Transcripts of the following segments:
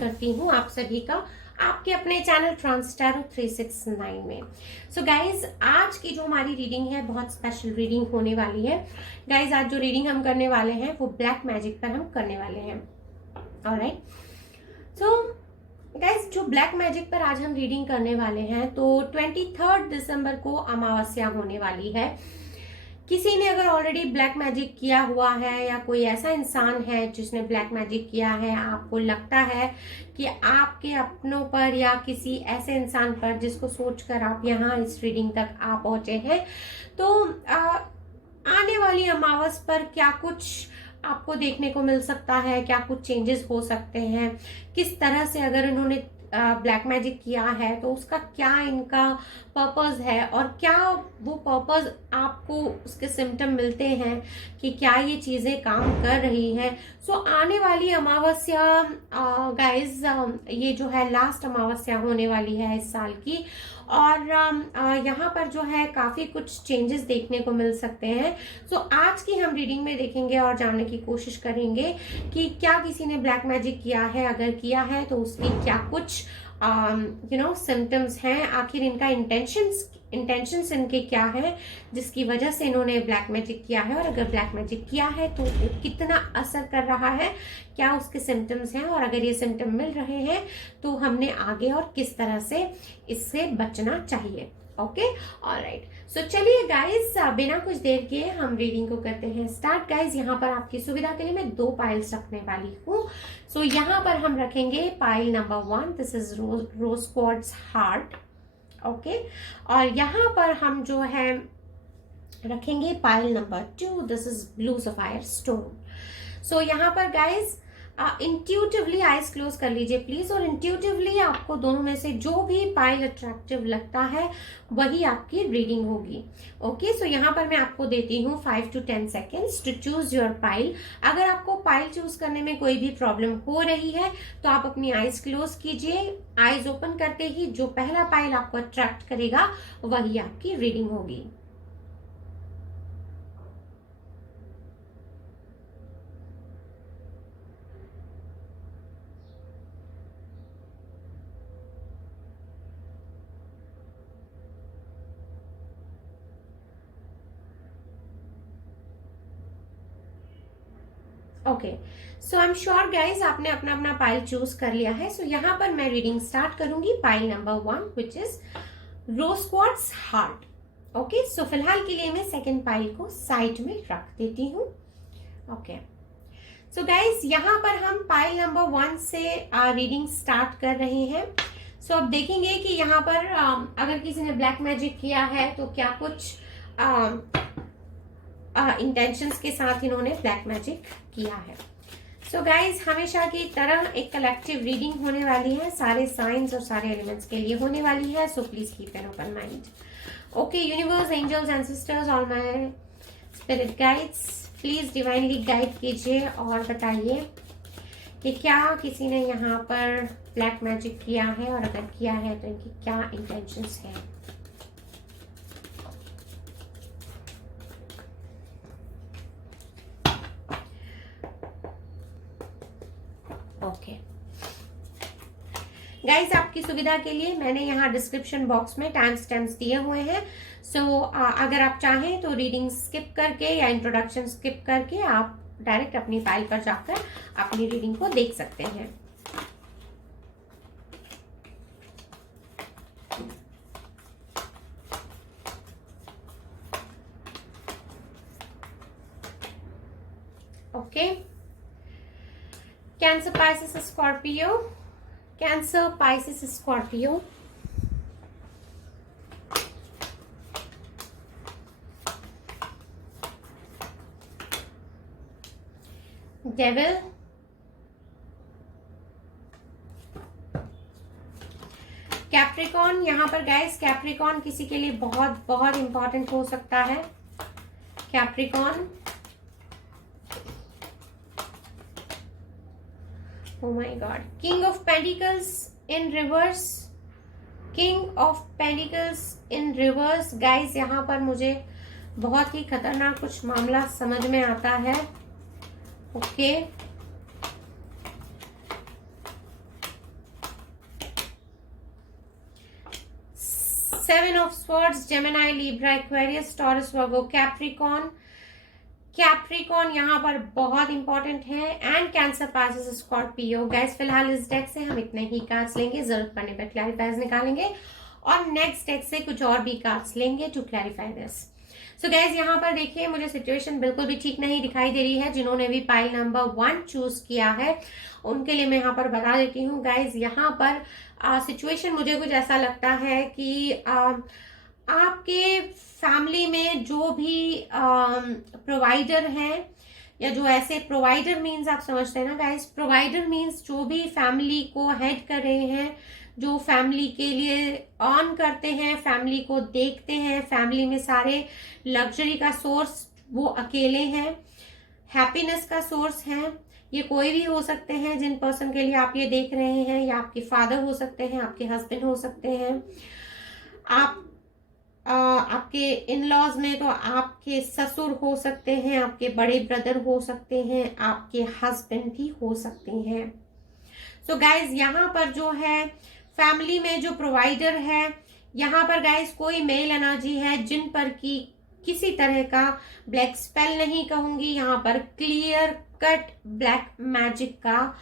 करती हूँ आप सभी का आपके अपने चैनल ट्रांस टैरो 369 में। सो गाइज, आज की जो हमारी रीडिंग है बहुत स्पेशल रीडिंग होने वाली है। गाइज, आज जो रीडिंग हम करने वाले हैं वो ब्लैक मैजिक पर हम करने वाले हैं। ऑलराइट, सो गाइज, जो ब्लैक मैजिक पर आज हम रीडिंग करने वाले हैं तो 23 दिसंबर को अमावस्या होने वाली है। किसी ने अगर ऑलरेडी ब्लैक मैजिक किया हुआ है या कोई ऐसा इंसान है जिसने ब्लैक मैजिक किया है, आपको लगता है कि आपके अपनों पर या किसी ऐसे इंसान पर जिसको सोचकर आप यहाँ इस रीडिंग तक आ पहुंचे हैं, तो आने वाली अमावस पर क्या कुछ आपको देखने को मिल सकता है, क्या कुछ चेंजेस हो सकते हैं, किस तरह से अगर इन्होंने ब्लैक मैजिक किया है तो उसका क्या इनका पर्पस है और क्या वो पर्पस आपको उसके सिम्टम मिलते हैं कि क्या ये चीजें काम कर रही हैं। सो आने वाली अमावस्या गाइज, ये जो है लास्ट अमावस्या होने वाली है इस साल की, और यहाँ पर जो है काफी कुछ चेंजेस देखने को मिल सकते हैं। सो आज की हम रीडिंग में देखेंगे और जानने की कोशिश करेंगे कि क्या किसी ने ब्लैक मैजिक किया है, अगर किया है तो उसकी क्या कुछ सिम्टम्स हैं, आखिर इनका इंटेंशंस इनके क्या है जिसकी वजह से इन्होंने ब्लैक मैजिक किया है, और अगर ब्लैक मैजिक किया है तो कितना असर कर रहा है, क्या उसके सिम्टम्स हैं, और अगर ये सिम्टम मिल रहे हैं तो हमने आगे और किस तरह से इससे बचना चाहिए। ओके, ऑलराइट, सो चलिए गाइज, बिना कुछ देर किए हम रीडिंग को करते हैं स्टार्ट। गाइज, यहाँ पर आपकी सुविधा के लिए मैं 2 पाइल्स रखने वाली हूँ। सो यहाँ पर हम रखेंगे pile number 1, this is rose quartz heart. Okay, और यहाँ पर हम जो है रखेंगे pile number 2, this is blue sapphire stone. So यहाँ पर गाइज इंट्यूटिवली आइज क्लोज कर लीजिए प्लीज, और इंट्यूटिवली आपको दोनों में से जो भी पाइल अट्रैक्टिव लगता है वही आपकी रीडिंग होगी। ओके, सो यहाँ पर मैं आपको देती हूँ 5 to 10 seconds to choose your pile. अगर आपको पाइल चूज करने में कोई भी प्रॉब्लम हो रही है तो आप अपनी आइज क्लोज कीजिए। आइज ओपन करते ही जो पहला पाइल आपको अट्रैक्ट करेगा वही आपकी रीडिंग होगी। Okay, so I am sure guys आपने अपना अपना पाइल चूज कर लिया है। सो यहाँ पर मैं रीडिंग स्टार्ट करूंगी pile number 1 which is rose quartz heart. Okay, so फिलहाल के लिए मैं सेकेंड पाइल को साइड में रख देती हूँ। ओके, सो गाइज यहाँ पर हम पाइल नंबर 1 से रीडिंग स्टार्ट कर रहे हैं। सो अब देखेंगे कि यहाँ पर अगर किसी ने ब्लैक मैजिक किया है तो क्या कुछ इंटेंशंस के साथ इन्होंने ब्लैक मैजिक किया है। सो गाइज, हमेशा की तरह एक कलेक्टिव रीडिंग होने वाली है, सारे साइंस और सारे एलिमेंट्स के लिए होने वाली है। So please keep an open mind. Okay, universe, angels, ancestors, all my spirit guides, please divinely guide कीजिए और बताइए कि क्या किसी ने यहाँ पर ब्लैक मैजिक किया है, और अगर किया है तो इनकी क्या इंटेंशंस है। ओके गाइज, आपकी सुविधा के लिए मैंने यहाँ डिस्क्रिप्शन बॉक्स में टाइम स्टैम्प्स दिए हुए हैं। सो अगर आप चाहें तो रीडिंग स्किप करके या इंट्रोडक्शन स्किप करके आप डायरेक्ट अपनी फाइल पर जाकर अपनी रीडिंग को देख सकते हैं। Okay, Cancer, Pisces, Scorpio. Cancer, Pisces, Scorpio. Devil. Capricorn, यहाँ पर गाइस कैप्रिकॉन किसी के लिए बहुत बहुत इंपॉर्टेंट हो सकता है। Capricorn, oh my god, King of Pentacles in reverse, King of Pentacles in reverse। Guys, यहाँ पर मुझे बहुत ही खतरनाक कुछ मामला समझ में आता है। Okay, seven of swords, Gemini, Libra, Aquarius, taurus, Virgo, Capricorn. Capricorn यहाँ पर बहुत इंपॉर्टेंट है, and cancer, passes, Scorpio. Gas फिलहाल इस डेक से हम इतने ही कार्ड्स लेंगे, जरूरत पड़ने पर क्लैरिफायर्स निकालेंगे और नेक्स्ट डेक से कुछ और भी कार्ड्स लेंगे to clarify this. So guys यहाँ पर देखिए, मुझे सिचुएशन बिल्कुल भी ठीक नहीं दिखाई दे रही है। जिन्होंने भी पाइल नंबर 1 चूज किया है उनके लिए मैं यहाँ पर बता देती हूँ गाइज, यहाँ पर सिचुएशन मुझे कुछ ऐसा लगता है कि आपके फैमिली में जो भी प्रोवाइडर हैं, या जो ऐसे प्रोवाइडर मीन्स आप समझते हैं ना गाइस, प्रोवाइडर मीन्स जो भी फैमिली को हेड कर रहे हैं, जो फैमिली के लिए अर्न करते हैं, फैमिली को देखते हैं, फैमिली में सारे लग्जरी का सोर्स वो अकेले हैं, हैप्पीनेस का सोर्स हैं। ये कोई भी हो सकते हैं जिन पर्सन के लिए आप ये देख रहे हैं, या आपके फादर हो सकते हैं, आपके हस्बैंड हो सकते हैं, आपके इन लॉज में तो आपके ससुर हो सकते हैं, आपके बड़े ब्रदर हो सकते हैं, आपके हस्बैंड भी हो सकते हैं। सो गाइज यहाँ पर जो है फैमिली में जो प्रोवाइडर है, यहाँ पर गाइज कोई मेल एनर्जी है जिन पर की किसी तरह का ब्लैक स्पेल नहीं कहूंगी, यहाँ पर क्लियर कट ब्लैक मैजिक का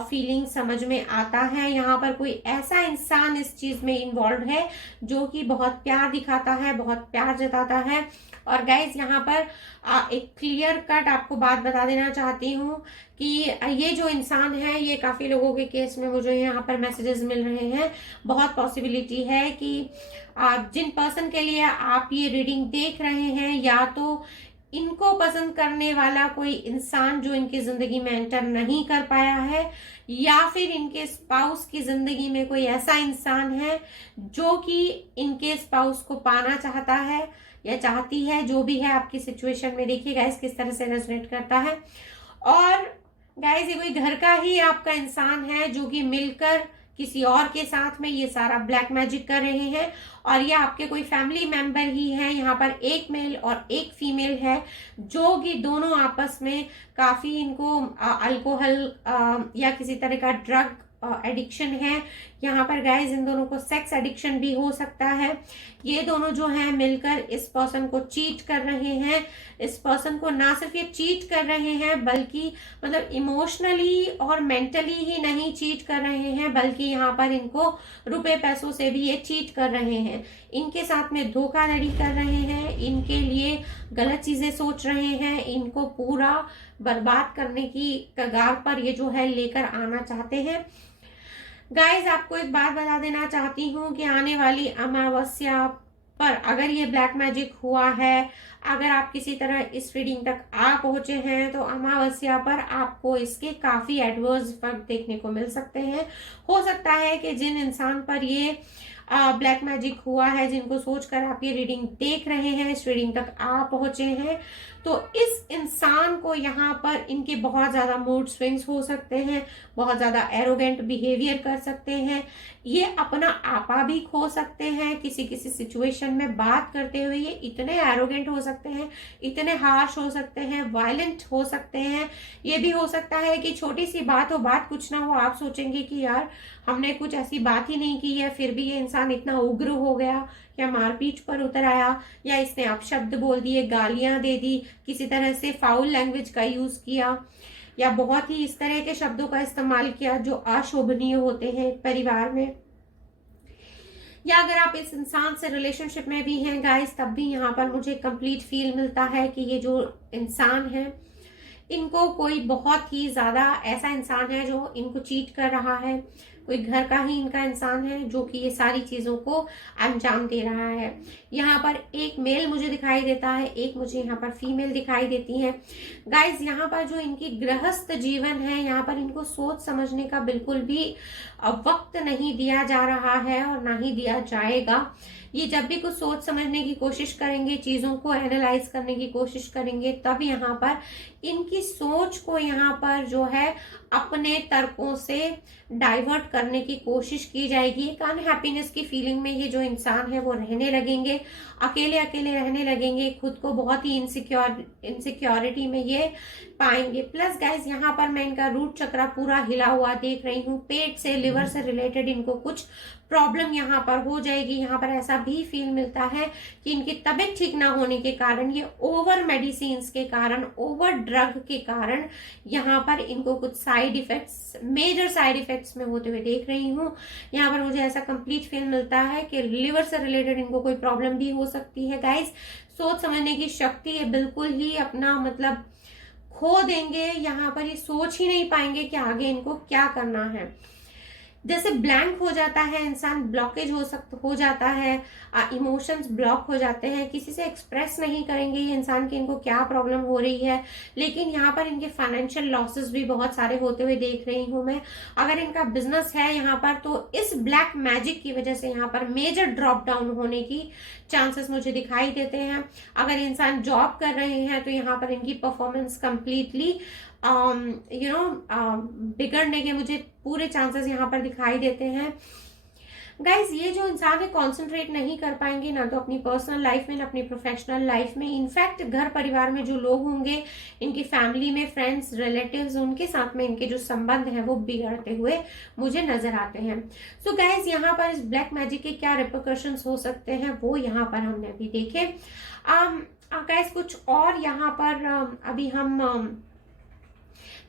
फीलिंग समझ में आता है। यहाँ पर कोई ऐसा इंसान इस चीज में इन्वॉल्व है जो कि बहुत प्यार दिखाता है, बहुत प्यार जताता है। और गाइज यहाँ पर एक क्लियर कट आपको बात बता देना चाहती हूँ कि ये जो इंसान है, ये काफी लोगों के केस में मुझे यहाँ पर मैसेजेस मिल रहे हैं, बहुत पॉसिबिलिटी है कि जिन पर्सन के लिए आप ये रीडिंग देख रहे हैं, या तो इनको पसंद करने वाला कोई इंसान जो इनकी जिंदगी में एंटर नहीं कर पाया है, या फिर इनके स्पाउस की जिंदगी में कोई ऐसा इंसान है जो कि इनके स्पाउस को पाना चाहता है या चाहती है। जो भी है आपकी सिचुएशन में देखिए गाइस किस तरह से रेजोनेट करता है। और गाइस ये कोई घर का ही आपका इंसान है जो कि मिलकर किसी और के साथ में ये सारा ब्लैक मैजिक कर रहे हैं, और ये आपके कोई फैमिली मेंबर ही है। यहाँ पर एक मेल और एक फीमेल है जो कि दोनों आपस में काफी इनको अल्कोहल या किसी तरह का ड्रग एडिक्शन है। यहाँ पर गाइज इन दोनों को सेक्स एडिक्शन भी हो सकता है। ये दोनों जो हैं मिलकर इस पर्सन को चीट कर रहे हैं। इस पर्सन को ना सिर्फ ये चीट कर रहे हैं बल्कि मतलब इमोशनली और मेंटली ही नहीं चीट कर रहे हैं, बल्कि यहाँ पर इनको रुपए पैसों से भी ये चीट कर रहे हैं। इनके साथ में धोखाधड़ी कर रहे हैं, इनके लिए गलत चीजें सोच रहे हैं, इनको पूरा बर्बाद करने की कगार पर ये जो है लेकर आना चाहते हैं। गाइज आपको एक बात बता देना चाहती हूँ कि आने वाली अमावस्या पर अगर ये ब्लैक मैजिक हुआ है, अगर आप किसी तरह इस रीडिंग तक आ पहुंचे हैं, तो अमावस्या पर आपको इसके काफी एडवर्स इफेक्ट देखने को मिल सकते हैं। हो सकता है कि जिन इंसान पर ये ब्लैक मैजिक हुआ है, जिनको सोचकर आप ये रीडिंग देख रहे हैं, इस रीडिंग तक आ पहुंचे हैं, तो इस इंसान को यहाँ पर इनके बहुत ज्यादा मूड स्विंग्स हो सकते हैं, बहुत ज्यादा एरोगेंट बिहेवियर कर सकते हैं, ये अपना आपा भी खो सकते हैं। किसी किसी सिचुएशन में बात करते हुए ये इतने एरोगेंट हो सकते हैं, इतने हार्श हो सकते हैं, वायलेंट हो सकते हैं। ये भी हो सकता है कि छोटी सी बात हो, बात कुछ ना हो, आप सोचेंगे कि यार हमने कुछ ऐसी बात ही नहीं की है, फिर भी ये इंसान इतना उग्र हो गया, या मारपीट पर उतर आया, या इसने अपशब्द बोल दिए, गालियां दे दी, किसी तरह से फाउल लैंग्वेज का यूज किया, या बहुत ही इस तरह के शब्दों का इस्तेमाल किया जो अशोभनीय होते हैं परिवार में। या अगर आप इस इंसान से रिलेशनशिप में भी हैं गाइस, तब भी यहाँ पर मुझे कंप्लीट फील मिलता है कि ये जो इंसान है, इनको कोई बहुत ही ज्यादा ऐसा इंसान है जो इनको चीट कर रहा है, कोई घर का ही इनका इंसान है जो कि ये सारी चीजों को अंजाम दे रहा है। यहाँ पर एक मेल मुझे दिखाई देता है, एक मुझे यहाँ पर फीमेल दिखाई देती है। गाइज यहाँ पर जो इनकी गृहस्थ जीवन है, यहाँ पर इनको सोच समझने का बिल्कुल भी वक्त नहीं दिया जा रहा है और ना ही दिया जाएगा। ये जब भी कुछ सोच समझने की कोशिश करेंगे, चीजों को एनालाइज करने की कोशिश करेंगे, तब यहाँ पर इनकी सोच को यहाँ पर जो है अपने तर्कों से डाइवर्ट करने की कोशिश की जाएगी। एक अनहैप्पीनेस की फीलिंग में ये जो इंसान है वो रहने लगेंगे, अकेले अकेले रहने लगेंगे, खुद को बहुत ही इनसिक्योरिटी में ये पाएंगे। प्लस गाइज यहाँ पर मैं इनका रूट चक्रा पूरा हिला हुआ देख रही हूँ। पेट से, लिवर से रिलेटेड इनको कुछ प्रॉब्लम यहाँ पर हो जाएगी। यहाँ पर ऐसा भी फील मिलता है कि इनकी तबीयत ठीक ना होने के कारण, ये ओवर मेडिसिन के कारण, ओवर ड्रग के कारण यहाँ पर इनको कुछ side effects, major side effects में होते हुए देख रही हूँ। यहाँ पर मुझे ऐसा कंप्लीट फील मिलता है कि लिवर से रिलेटेड इनको कोई प्रॉब्लम भी हो सकती है। गाइज सोच समझने की शक्ति ये बिल्कुल ही अपना मतलब खो देंगे। यहाँ पर ये सोच ही नहीं पाएंगे कि आगे इनको क्या करना है। जैसे ब्लैंक हो जाता है इंसान, ब्लॉकेज हो जाता है, इमोशंस ब्लॉक हो जाते हैं, किसी से एक्सप्रेस नहीं करेंगे ये इंसान की इनको क्या प्रॉब्लम हो रही है। लेकिन यहाँ पर इनके फाइनेंशियल लॉसेस भी बहुत सारे होते हुए देख रही हूँ मैं। अगर इनका बिजनेस है यहाँ पर तो इस ब्लैक मैजिक की वजह से यहाँ पर मेजर ड्रॉप डाउन होने की चांसेस मुझे दिखाई देते हैं। अगर इंसान जॉब कर रहे हैं तो यहाँ पर इनकी परफॉर्मेंस कंप्लीटली बिगड़ने के मुझे पूरे चांसेस यहाँ पर दिखाई देते हैं। गाइज ये जो इंसान है कॉन्सेंट्रेट नहीं कर पाएंगे ना तो अपनी पर्सनल लाइफ में ना अपनी प्रोफेशनल लाइफ में। इनफैक्ट घर परिवार में जो लोग होंगे, इनकी फैमिली में फ्रेंड्स रिलेटिव्स, उनके साथ में इनके जो संबंध है वो बिगड़ते हुए मुझे नजर आते हैं। सो गाइज यहाँ पर इस ब्लैक मैजिक के क्या रिपरकशंस हो सकते हैं वो यहाँ पर हमने अभी देखे। गाइज कुछ और यहाँ पर अभी हम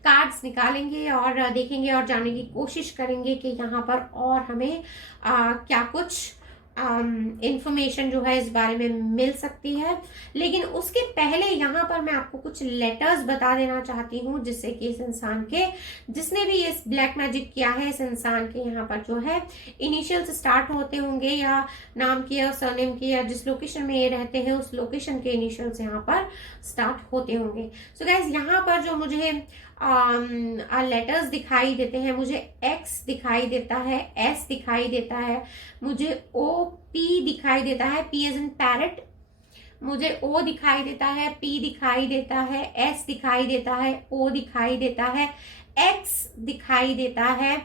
कार्ड्स निकालेंगे और देखेंगे और जानने की कोशिश करेंगे कि यहाँ पर और हमें क्या कुछ इंफॉर्मेशन जो है इस बारे में मिल सकती है। लेकिन उसके पहले यहाँ पर मैं आपको कुछ लेटर्स बता देना चाहती हूँ जिससे कि इस इंसान के, जिसने भी इस ब्लैक मैजिक किया है, इस इंसान के यहाँ पर जो है इनिशियल्स स्टार्ट होते होंगे या नाम की या सरनेम की या जिस लोकेशन में ये रहते हैं उस लोकेशन के इनिशियल्स यहाँ पर स्टार्ट होते होंगे। सो गाइज यहाँ पर जो मुझे लेटर्स दिखाई देते हैं, मुझे एक्स दिखाई देता है, एस दिखाई देता है, मुझे ओ पी दिखाई देता है, पी एज इन पैरट, मुझे ओ दिखाई देता है, पी दिखाई देता है, एस दिखाई देता है, ओ दिखाई देता है, एक्स दिखाई देता है,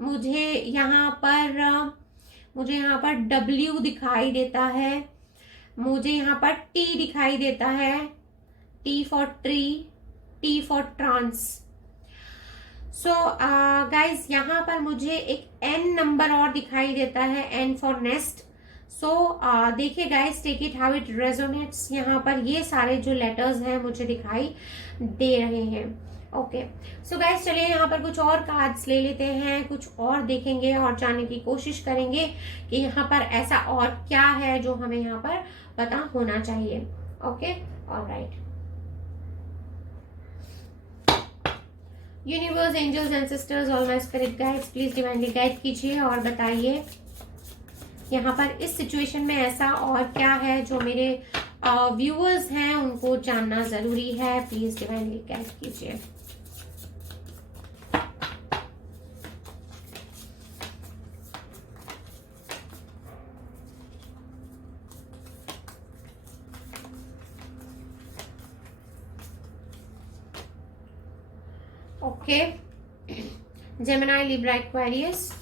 मुझे यहाँ पर डब्ल्यू दिखाई देता है, मुझे यहाँ पर टी दिखाई देता है, T for tree, T for trance. So guys यहाँ पर मुझे एक एन नंबर और दिखाई देता है, एन फॉर नेस्ट। सो देखिए guys, take it how it resonates. यहाँ पर ये सारे जो लेटर्स हैं मुझे दिखाई दे रहे हैं। ओके सो गाइज चलिए यहाँ पर कुछ और कार्ड्स ले लेते हैं, कुछ और देखेंगे और जानने की कोशिश करेंगे कि यहाँ पर ऐसा और क्या है जो हमें यहाँ पर पता होना चाहिए। Okay alright. Universe, angels and sisters, all my spirit guides, please divinely guide कीजिए और बताइए यहाँ पर इस सिचुएशन में ऐसा और क्या है जो मेरे व्यूअर्स हैं उनको जानना जरूरी है। प्लीज डिवाइनली गाइड कीजिए। Okay Gemini, Libra, Aquarius,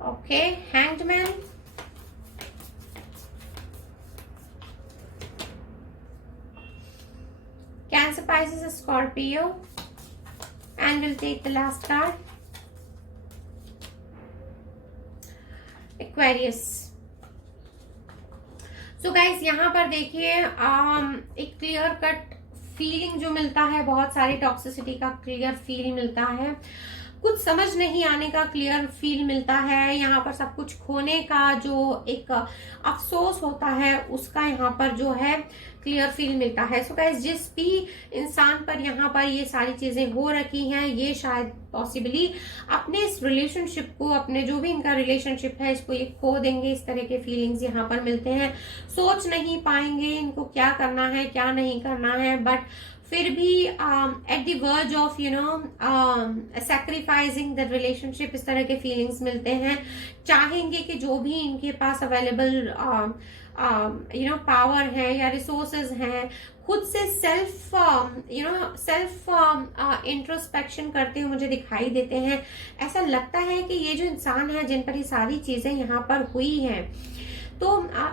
okay Hanged Man, Cancer, Pisces, Scorpio, and we'll take the last card, Aquarius। So guys यहाँ पर देखिए एक क्लियर कट फीलिंग जो मिलता है, बहुत सारी टॉक्सिसिटी का क्लियर फील मिलता है, कुछ समझ नहीं आने का क्लियर फील मिलता है, यहाँ पर सब कुछ खोने का जो एक अफसोस होता है उसका यहाँ पर जो है क्लियर फील मिलता है। सो गाइस जिस भी इंसान पर यहाँ पर ये सारी चीजें हो रखी हैं, ये शायद पॉसिबली अपने इस रिलेशनशिप को, अपने जो भी इनका रिलेशनशिप है इसको ये खो देंगे। इस तरह के फीलिंग्स यहाँ पर मिलते हैं, सोच नहीं पाएंगे इनको क्या करना है क्या नहीं करना है, बट फिर भी at the verge of sacrificing the relationship, इस तरह के फीलिंग्स मिलते हैं। चाहेंगे कि जो भी इनके पास अवेलेबल पावर है या रिसोर्सेज हैं, खुद से सेल्फ इंट्रोस्पेक्शन करते हुए मुझे दिखाई देते हैं। ऐसा लगता है कि ये जो इंसान है जिन पर ये सारी चीजें यहाँ पर हुई हैं, तो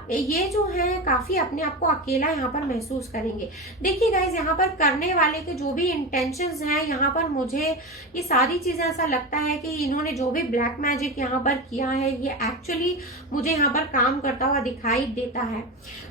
ये जो है काफी अपने आप को अकेला यहाँ पर महसूस करेंगे। देखिए गाइज, यहाँ पर करने वाले के जो भी इंटेंशंस हैं, यहाँ पर मुझे ये सारी चीजें ऐसा लगता है कि इन्होंने जो भी ब्लैक मैजिक यहाँ पर किया है, ये एक्चुअली मुझे यहाँ पर काम करता हुआ दिखाई देता है।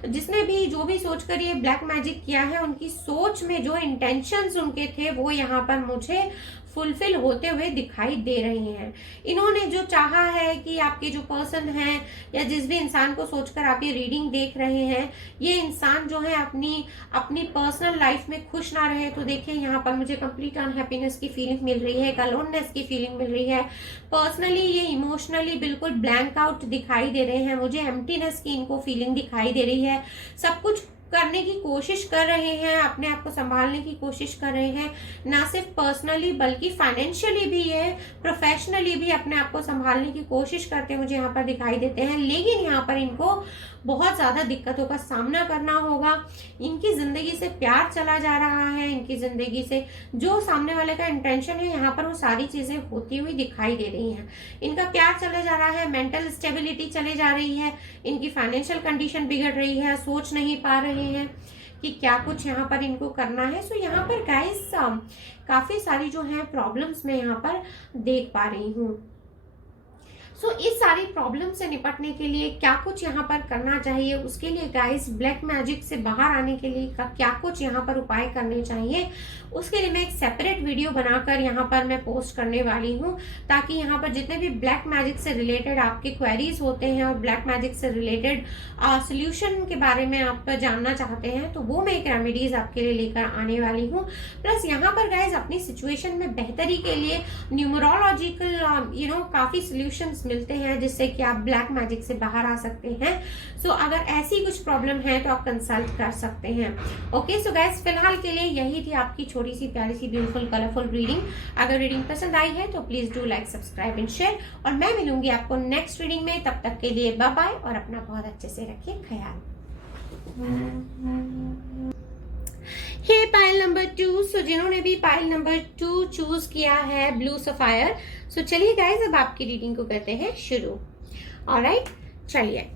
जिसने भी जो भी सोचकर ये ब्लैक मैजिक किया है, उनकी सोच में जो इंटेंशंस उनके थे वो यहाँ पर मुझे फुलफिल होते हुए दिखाई दे रही हैं। इन्होंने जो चाहा है कि आपके जो पर्सन है या जिस भी इंसान को सोचकर आप ये रीडिंग देख रहे हैं, ये इंसान जो है अपनी पर्सनल लाइफ में खुश ना रहे, तो देखिए यहाँ पर मुझे कंप्लीट अनहैप्पीनेस की फीलिंग मिल रही है, अलोननेस की फीलिंग मिल रही है। पर्सनली ये इमोशनली बिल्कुल ब्लैंक आउट दिखाई दे रहे हैं, मुझे एम्प्टीनेस की इनको फीलिंग दिखाई दे रही है। सब कुछ करने की कोशिश कर रहे हैं, अपने आप को संभालने की कोशिश कर रहे हैं, ना सिर्फ पर्सनली बल्कि फाइनेंशियली भी है, प्रोफेशनली भी अपने आप को संभालने की कोशिश करते मुझे यहाँ पर दिखाई देते हैं। लेकिन यहाँ पर इनको बहुत ज्यादा दिक्कतों का सामना करना होगा। इनकी जिंदगी से प्यार चला जा रहा है, इनकी जिंदगी से जो सामने वाले का इंटेंशन है यहाँ पर वो सारी चीजें होती हुई दिखाई दे रही हैं। इनका प्यार चला जा रहा है, मेंटल स्टेबिलिटी चले जा रही है, इनकी फाइनेंशियल कंडीशन बिगड़ रही है, सोच नहीं पा रहे हैं कि क्या कुछ यहाँ पर इनको करना है। सो यहाँ पर गाइस काफी सारी जो है प्रॉब्लम्स मैं यहाँ पर देख पा रही हूँ। सो इस सारी प्रॉब्लम से निपटने के लिए क्या कुछ यहाँ पर करना चाहिए, उसके लिए गाइस ब्लैक मैजिक से बाहर आने के लिए क्या कुछ यहाँ पर उपाय करने चाहिए, उसके लिए मैं एक सेपरेट वीडियो बनाकर यहाँ पर मैं पोस्ट करने वाली हूँ, ताकि यहाँ पर जितने भी ब्लैक मैजिक से रिलेटेड आपके क्वेरीज होते हैं और ब्लैक मैजिक से रिलेटेड सोल्यूशन के बारे में आप जानना चाहते हैं, तो वो मैं एक रेमेडीज आपके लिए लेकर आने वाली हूँ। प्लस यहाँ पर गाइज अपनी सिचुएशन में बेहतरी के लिए न्यूमरोलॉजिकल काफी सोल्यूशंस मिलते हैं, जिससे कि आप ब्लैक मैजिक से बाहर आ सकते हैं। सो अगर ऐसी कुछ प्रॉब्लम है तो आप कंसल्ट कर सकते हैं। ओके सो गाइस, फिलहाल के लिए यही थी आपकी छोटी सी प्यारी सी ब्यूटीफुल कलरफुल रीडिंग। अगर रीडिंग पसंद आई है तो please do like, subscribe and share, और मैं मिलूंगी आपको नेक्स्ट रीडिंग में। तब तक के लिए बाय बाय, और अपना बहुत अच्छे से रखिए ख्याल। हे पाइल नंबर 2, सो जिन्होंने भी पाइल नंबर 2 चूज किया है, ब्लू सफायर, सो चलिए गाइज अब आपकी रीडिंग को करते हैं शुरू। ऑलराइट, चलिए।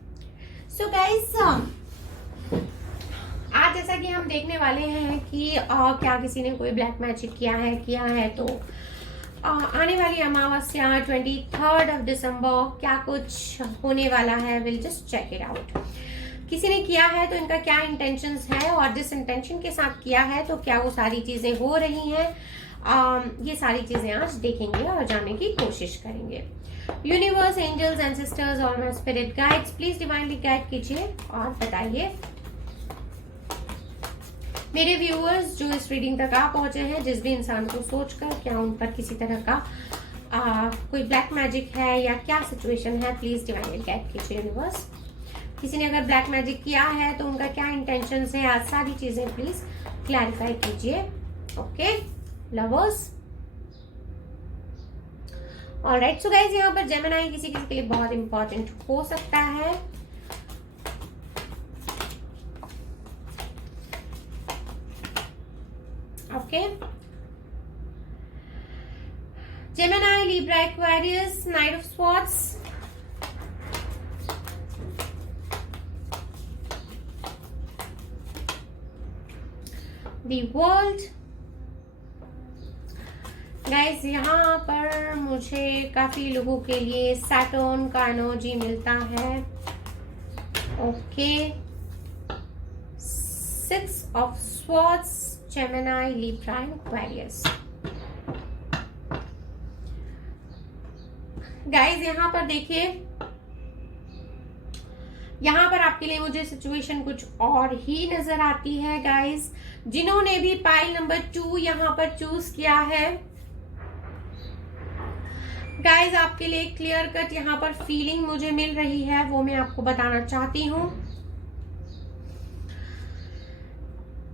सो गाइज आज जैसा कि हम देखने वाले हैं कि क्या किसी ने कोई ब्लैक मैजिक किया है तो आने वाली अमावस्या 23 दिसंबर क्या कुछ होने वाला है, will just check it out. किसी ने किया है तो इनका क्या इंटेंशंस है, और जिस इंटेंशन के साथ किया है तो क्या वो सारी चीजें हो रही हैं, ये सारी चीजें आज देखेंगे और जानने की कोशिश करेंगे। यूनिवर्स, एंजल्स, एंसेस्टर्स और my spirit guides, please divinely guide कीजिए और बताइए मेरे व्यूअर्स जो इस रीडिंग तक आ पहुंचे हैं, जिस भी इंसान को सोचकर क्या उन पर किसी तरह का कोई ब्लैक मैजिक है या क्या सिचुएशन है, प्लीज डिवाइनली गाइड कीजिए यूनिवर्स। किसी ने अगर ब्लैक मैजिक किया है तो उनका क्या इंटेंशंस है, आज सारी चीजें प्लीज क्लैरिफाई कीजिए। Okay lovers, alright. सो गाइज यहाँ पर जेमिनी किसी के लिए बहुत इंपॉर्टेंट हो सकता है। Okay, Gemini, Libra, Aquarius, night of swords, the world. Guys यहाँ पर मुझे काफी लोगों के लिए सैटर्न का एनर्जी मिलता है। Okay, 6 of swords, Gemini, Libra, Aquarius. Guys यहाँ पर देखिए, यहाँ पर आपके लिए मुझे सिचुएशन कुछ और ही नजर आती है। गाइस जिन्होंने भी पाइल नंबर 2 यहाँ पर चूज किया है, गाइस आपके लिए क्लियर कट यहाँ पर फीलिंग मुझे मिल रही है, वो मैं आपको बताना चाहती हूँ।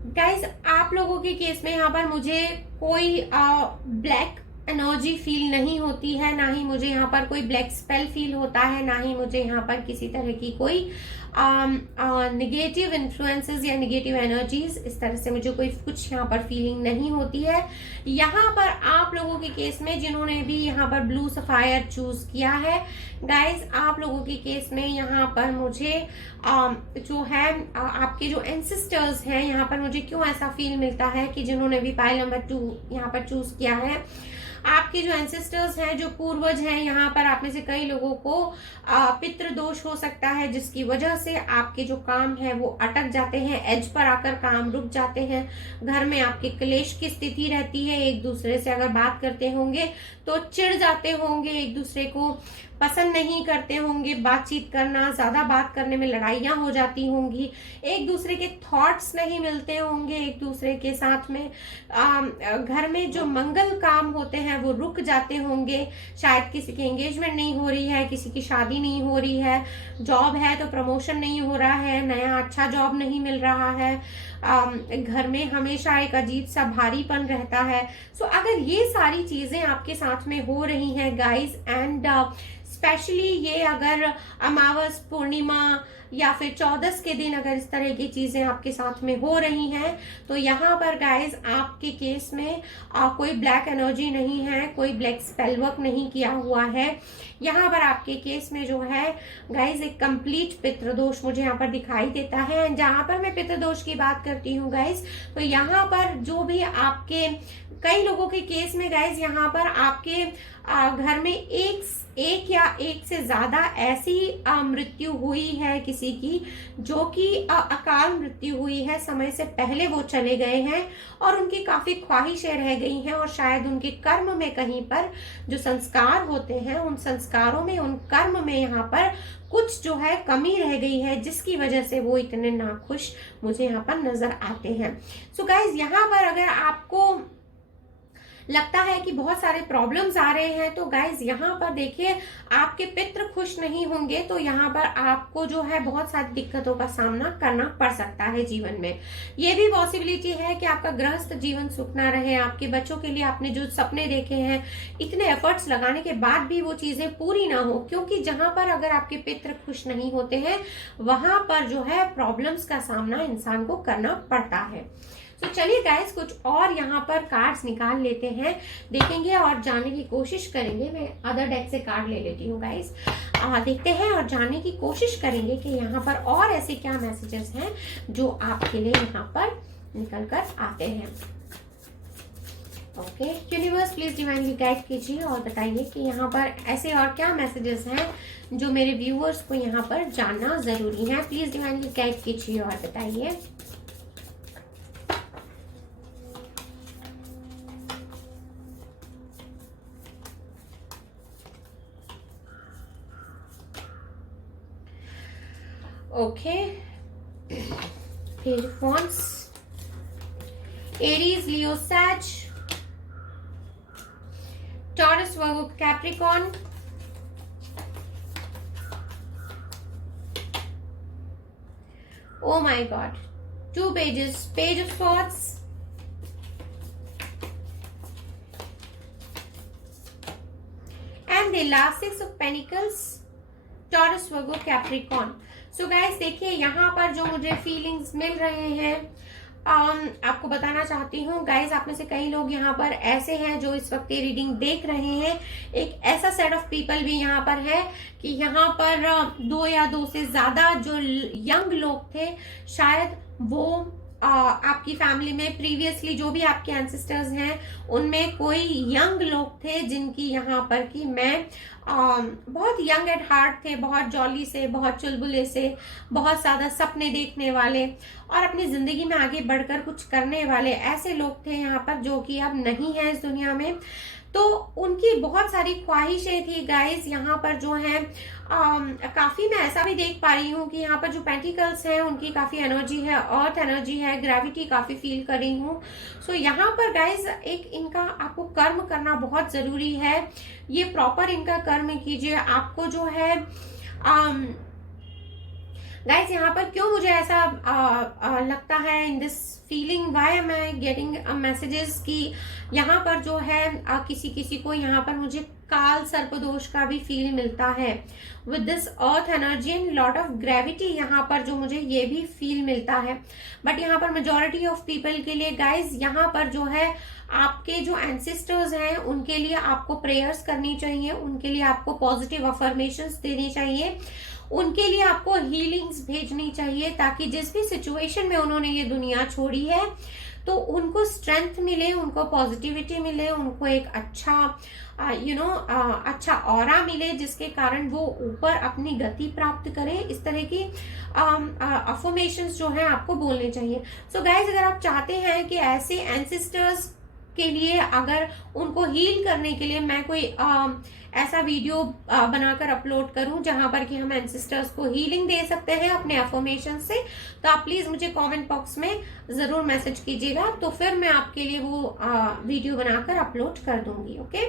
गाइस आप लोगों के केस में यहाँ पर मुझे कोई ब्लैक एनर्जी फील नहीं होती है, ना ही मुझे यहाँ पर कोई ब्लैक स्पेल फील होता है, ना ही मुझे यहाँ पर किसी तरह की कोई निगेटिव इन्फ्लुएंसेस या निगेटिव एनर्जीज, इस तरह से मुझे कोई कुछ यहाँ पर फीलिंग नहीं होती है। यहाँ पर आप लोगों के केस में जिन्होंने भी यहाँ पर ब्लू सफायर चूज किया है गाइज, आप लोगों के केस में यहाँ पर मुझे जो है आपके जो एंसेस्टर्स हैं, यहाँ पर मुझे क्यों ऐसा फील मिलता है कि जिन्होंने भी पाइल नंबर 2 यहाँ पर चूज किया है, आपके जो एंसेस्टर्स हैं, जो पूर्वज हैं, यहाँ पर आप में से कई लोगों को पितृ दोष हो सकता है, जिसकी वजह से आपके जो काम है वो अटक जाते हैं, एज पर आकर काम रुक जाते हैं। घर में आपके क्लेश की स्थिति रहती है, एक दूसरे से अगर बात करते होंगे तो चिढ़ जाते होंगे, एक दूसरे को पसंद नहीं करते होंगे, बातचीत करना, ज्यादा बात करने में लड़ाइयाँ हो जाती होंगी, एक दूसरे के थॉट्स नहीं मिलते होंगे, एक दूसरे के साथ में घर में जो मंगल काम होते हैं वो रुक जाते होंगे, शायद किसी की एंगेजमेंट नहीं हो रही है, किसी की शादी नहीं हो रही है, जॉब है तो प्रमोशन नहीं हो रहा है, नया अच्छा जॉब नहीं मिल रहा है, घर में हमेशा एक अजीब सा भारीपन रहता है। सो अगर ये सारी चीजें आपके साथ में हो रही हैं गाइस, एंड स्पेशली ये अगर अमावस, पूर्णिमा या फिर 14 के दिन अगर इस तरह की चीजें आपके साथ में हो रही हैं, तो यहाँ पर गाइज आपके केस में कोई ब्लैक एनर्जी नहीं है, कोई ब्लैक स्पेल वर्क नहीं किया हुआ है। यहाँ पर आपके केस में जो है गाइज एक कंप्लीट पितृदोष मुझे यहाँ पर दिखाई देता है। जहां पर मैं पितृदोष की बात करती हूँ गाइज, तो यहाँ पर जो भी आपके कई लोगों के केस में गाइज यहाँ पर आपके घर में एक या एक से ज्यादा ऐसी मृत्यु हुई है किसी की, जो कि अकाल मृत्यु हुई है, समय से पहले वो चले गए हैं और उनकी काफी ख्वाहिशें रह गई हैं, और शायद उनके कर्म में कहीं पर जो संस्कार होते हैं, उन संस्कारों में, उन कर्म में यहाँ पर कुछ जो है कमी रह गई है, जिसकी वजह से वो इतने नाखुश मुझे यहाँ पर नजर आते हैं। सो गाइज यहाँ पर अगर आपको लगता है कि बहुत सारे प्रॉब्लम्स आ रहे हैं, तो गाइज यहाँ पर देखिए आपके पितृ खुश नहीं होंगे, तो यहाँ पर आपको जो है बहुत सारी दिक्कतों का सामना करना पड़ सकता है जीवन में। ये भी पॉसिबिलिटी है कि आपका गृहस्थ जीवन सुख ना रहे, आपके बच्चों के लिए आपने जो सपने देखे हैं, इतने एफर्ट्स लगाने के बाद भी वो चीजें पूरी ना हो, क्योंकि जहां पर अगर आपके पितृ खुश नहीं होते हैं, वहां पर जो है प्रॉब्लम्स का सामना इंसान को करना पड़ता है। तो चलिए गाइस कुछ और यहाँ पर कार्ड्स निकाल लेते हैं, देखेंगे और जानने की कोशिश करेंगे। मैं अदर डेक से कार्ड ले लेती हूँ गाइस, देखते हैं और जानने की कोशिश करेंगे कि यहाँ पर और ऐसे क्या मैसेजेस हैं जो आपके लिए यहाँ पर निकल कर आते हैं। Okay universe please divinely guide कीजिए और बताइए कि यहाँ पर ऐसे और क्या मैसेजेस हैं जो मेरे व्यूअर्स को यहाँ पर जानना जरूरी है। प्लीज डिवाइनली गाइड कीजिए और बताइए। Okay, Page of Wands, Aries, Leo, Sag, Taurus, Virgo, Capricorn, oh my god, 2 pages, Page of Swords, and the last 6 of Pentacles, Taurus, Virgo, Capricorn। So guys देखिए यहाँ पर जो मुझे फीलिंग्स मिल रहे हैं, आपको बताना चाहती हूँ गाइस, आप में से कई लोग यहाँ पर ऐसे हैं जो इस वक्त ये रीडिंग देख रहे हैं। एक ऐसा सेट ऑफ पीपल भी यहाँ पर है कि यहाँ पर 2 या 2 से ज्यादा जो यंग लोग थे, शायद वो आपकी फैमिली में प्रीवियसली जो भी आपके एंसेस्टर्स हैं उनमें कोई यंग लोग थे जिनकी यहाँ पर कि मैं बहुत यंग एट हार्ट थे, बहुत जॉली से, बहुत चुलबुले से, बहुत ज्यादा सपने देखने वाले और अपनी जिंदगी में आगे बढ़कर कुछ करने वाले ऐसे लोग थे यहाँ पर, जो कि अब नहीं है इस दुनिया में। तो उनकी बहुत सारी ख्वाहिशें थी गाइस यहाँ पर जो है। काफी मैं ऐसा भी देख पा रही हूँ कि यहाँ पर जो पेंटिकल्स हैं उनकी काफी एनर्जी है, अर्थ एनर्जी है, ग्रेविटी काफी फील कर रही हूँ। सो यहाँ पर गाइस एक इनका आपको कर्म करना बहुत जरूरी है। ये प्रॉपर इनका कर्म कीजिए। आपको जो है गाइस यहाँ पर क्यों मुझे ऐसा लगता है in this feeling, why am I getting messages कि यहाँ पर जो है किसी किसी को यहाँ पर मुझे काल सर्पदोष का भी फील मिलता है with this earth energy and lot of gravity, यहाँ पर जो मुझे ये भी फील मिलता है। बट यहाँ पर मेजोरिटी ऑफ पीपल के लिए गाइज यहाँ पर जो है आपके जो एंसेस्टर्स हैं उनके लिए आपको प्रेयर्स करनी चाहिए, उनके लिए आपको पॉजिटिव अफर्मेशंस देनी चाहिए, उनके लिए आपको हीलिंग्स भेजनी चाहिए, ताकि जिस भी सिचुएशन में उन्होंने ये दुनिया छोड़ी है तो उनको स्ट्रेंथ मिले, उनको पॉजिटिविटी मिले, उनको एक अच्छा अच्छा ऑरा मिले, जिसके कारण वो ऊपर अपनी गति प्राप्त करें। इस तरह की अफर्मेशंस जो है आपको बोलने चाहिए। सो गाइज, अगर आप चाहते हैं कि ऐसे एंसेस्टर्स के लिए अगर उनको हील करने के लिए मैं कोई ऐसा वीडियो बनाकर अपलोड करूं जहां पर कि हम एंसेस्टर्स को हीलिंग दे सकते हैं अपने अफर्मेशन से, तो आप प्लीज मुझे कमेंट बॉक्स में जरूर मैसेज कीजिएगा, तो फिर मैं आपके लिए वो वीडियो बनाकर अपलोड कर दूंगी। Okay,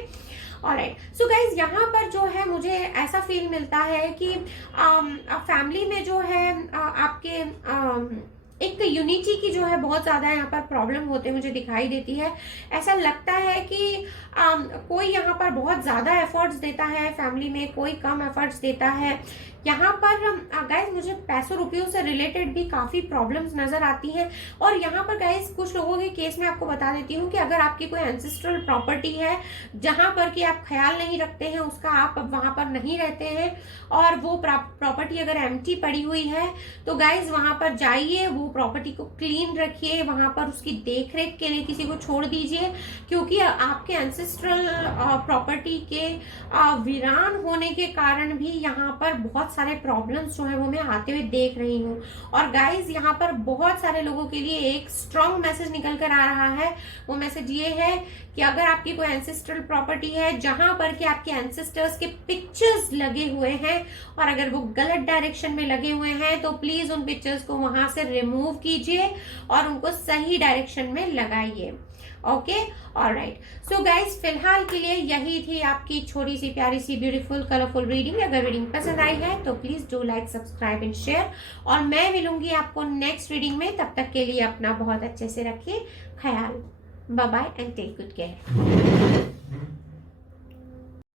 alright. सो गाइज, यहाँ पर जो है मुझे ऐसा फील मिलता है कि फैमिली में जो है आपके एक यूनिटी की जो है बहुत ज्यादा यहाँ पर प्रॉब्लम होते मुझे दिखाई देती है। ऐसा लगता है कि कोई यहाँ पर बहुत ज्यादा एफर्ट्स देता है फैमिली में, कोई कम एफर्ट्स देता है। यहाँ पर गाइज मुझे पैसों रुपयों से रिलेटेड भी काफी प्रॉब्लम्स नजर आती हैं। और यहाँ पर गाइज कुछ लोगों के केस में आपको बता देती हूँ कि अगर आपकी कोई एंसेस्ट्रल प्रॉपर्टी है जहां पर कि आप ख्याल नहीं रखते हैं उसका, आप वहां पर नहीं रहते हैं और वो प्रॉपर्टी अगर एम्प्टी पड़ी हुई है, तो गाइज वहां पर जाइए, वो प्रॉपर्टी को क्लीन रखिए, वहां पर उसकी देखरेख के लिए किसी को छोड़ दीजिए, क्योंकि आपके एंसेस्ट्रल प्रॉपर्टी के वीरान होने के कारण भी यहाँ पर बहुत सारे प्रॉब्लम्स जो है वो मैं आते हुए देख रही हूँ। और गाइज यहाँ पर बहुत सारे लोगों के लिए एक स्ट्रॉन्ग मैसेज निकल कर आ रहा है। वो मैसेज ये है कि अगर आपकी कोई एंसेस्ट्रल प्रॉपर्टी है जहां पर कि आपके एंसेस्टर्स के पिक्चर्स लगे हुए हैं और अगर वो गलत डायरेक्शन में लगे हुए हैं, तो प्लीज उन पिक्चर्स को वहां से रिमूव कीजिए और उनको सही डायरेक्शन में लगाइए। Okay, alright. सो गाइज, फिलहाल के लिए यही थी आपकी छोटी सी प्यारी सी ब्यूटीफुल कलरफुल रीडिंग। अगर रीडिंग पसंद आई है तो please do like, subscribe and share, और मैं मिलूंगी आपको नेक्स्ट रीडिंग में। तब तक के लिए अपना बहुत अच्छे से रखिए ख्याल। Bye bye and take good care.